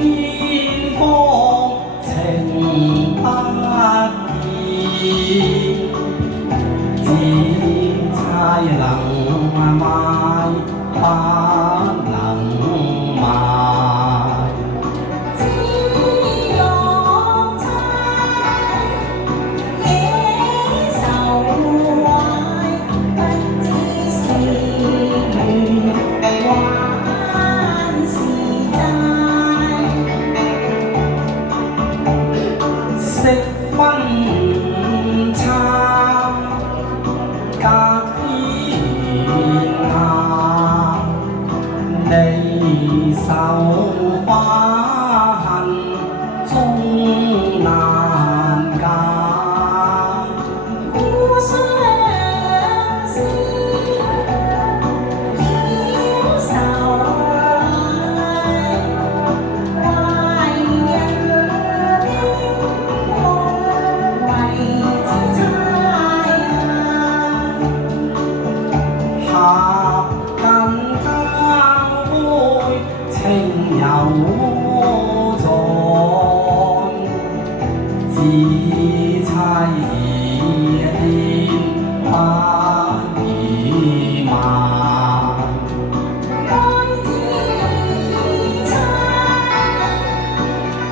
天荒情不移，只猜能買不能賣。只欲猜野獸壞，不知是緣還是債。識分差，隔天涯，離愁花恨終難解。互相思，繞愁懷，懷人驚夢為之猜呀。合近交杯，情有盡，只猜易變不易賣。愛自猜，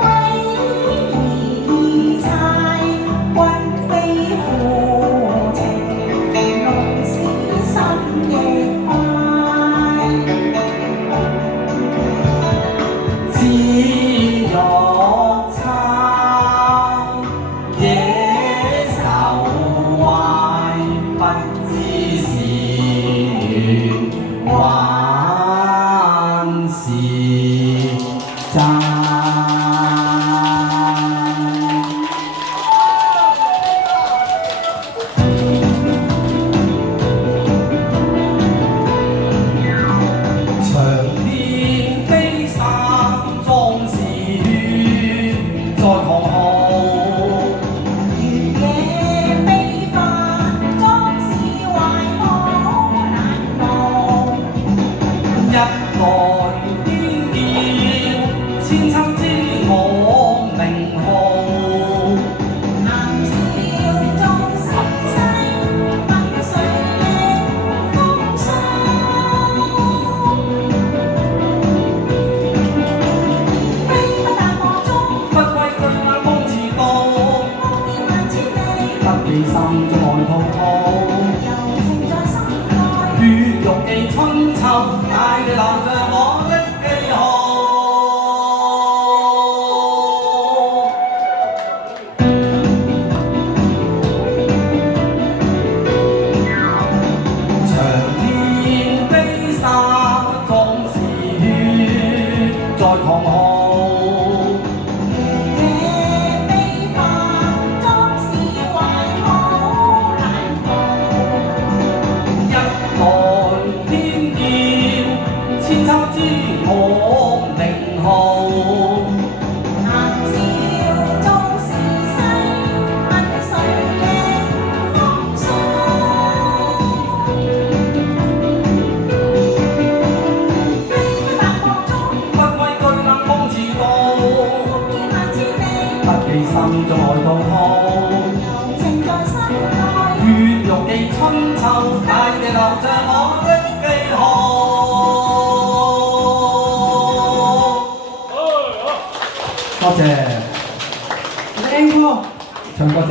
歸而猜，君非負情，弄使心亦快。只欲猜野獸壞，不知是緣還是債。長天飛散壯士血，在狂號。原野飛花，壯士懷抱難忘。一來天叫，千秋知我名號。談笑縱世世，問誰亦風騷。飛不達我中，不歸居眼光遲到，望見萬千里。不記心中愛滔滔。柔情在心內，血肉記春秋，大地留着我的記號。長天飛沙，壯士血，在狂號。原野飛花，壯士懷抱難忘。一來天叫，千秋知我名號。談笑縱時世，問誰亦風騷。飛不達國中，不歸居眼光遲到，望見萬千里。不記心中愛滔滔。柔情在心內，血肉記春秋，大地留着我的記號。多謝，靚喎，唱歌正。